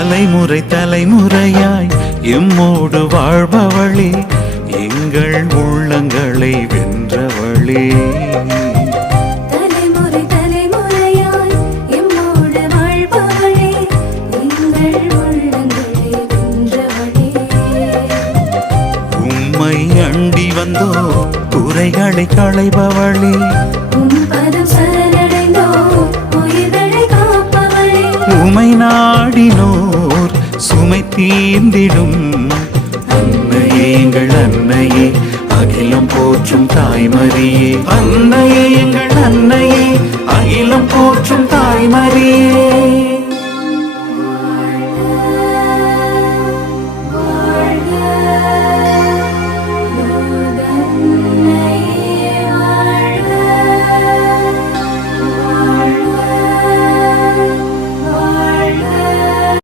தலைமுறை தலைமுறையாய் எம்மோடு வாழ்பவளே, எங்கள் உள்ளங்களை வென்றவளே. தலைமுறை தலைமுறையாய் எம்மோடு வாழ்பவளே, எங்கள் உள்ளங்களை வென்றவளே. உம்மை அண்டி வந்தோ குறைகளை களைபவளே, பதம் சரணடைந்தோ உயிர்களை காப்பவளே. உமை நாடினோர் சுமை தீர்ந்திடும் அன்னையே, எங்கள் அன்னையே, அகிலம் போற்றும் தாய்மரியே. அன்னையே, எங்கள் அன்னையே, அகிலம் போற்றும் தாய்மரியே.